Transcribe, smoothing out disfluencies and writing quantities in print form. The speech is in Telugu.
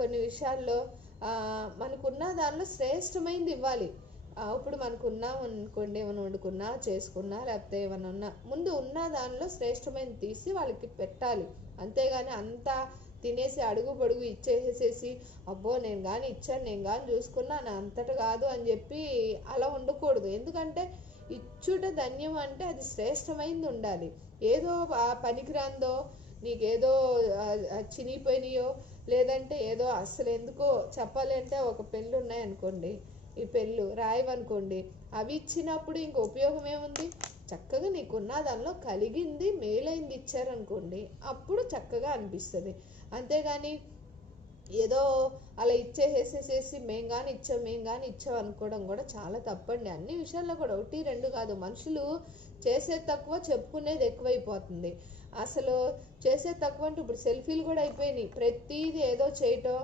కొన్ని విషయాల్లో మనకున్న దానిలో శ్రేష్టమైనది ఇవ్వాలి. ఇప్పుడు మనకున్నాం అనుకోండి, ఏమైనా వండుకున్నా, చేసుకున్నా, లేకపోతే ఏమైనా ఉన్నా ముందు ఉన్న దానిలో శ్రేష్టమైనది తీసి వాళ్ళకి పెట్టాలి. అంతేగాని అంతా తినేసి అడుగు పొడుగు ఇచ్చేసేసి, అబ్బో నేను కానీ ఇచ్చాను, నేను కానీ చూసుకున్నా, నా అంతట కాదు అని చెప్పి అలా ఉండకూడదు. ఎందుకంటే ఇచ్చుట ధన్యం అంటే అది శ్రేష్టమైనది ఉండాలి. ఏదో పనికిరాందో, నీకేదో చినిగిపోయినాయో, లేదంటే ఏదో అసలు ఎందుకో చెప్పాలి అంటే ఒక పెళ్ళు ఉన్నాయనుకోండి, ఈ పెళ్ళు రాయవనుకోండి, అవి ఇచ్చినప్పుడు ఇంక ఉపయోగం ఏముంది? చక్కగా నీకున్న దానిలో కలిగింది మేలైంది ఇచ్చారనుకోండి, అప్పుడు చక్కగా అనిపిస్తుంది. అంతేగాని ఏదో అలా ఇచ్చేసేసేసి మేము కానీ ఇచ్చాం అనుకోవడం కూడా చాలా తప్పండి. అన్ని విషయాల్లో కూడా, ఒకటి రెండు కాదు, మనుషులు చేసేది తక్కువ, చెప్పుకునేది ఎక్కువైపోతుంది. అసలు చేసేది తక్కువ అంటే ఇప్పుడు సెల్ఫీలు కూడా అయిపోయినాయి. ప్రతిదీ ఏదో చేయటం,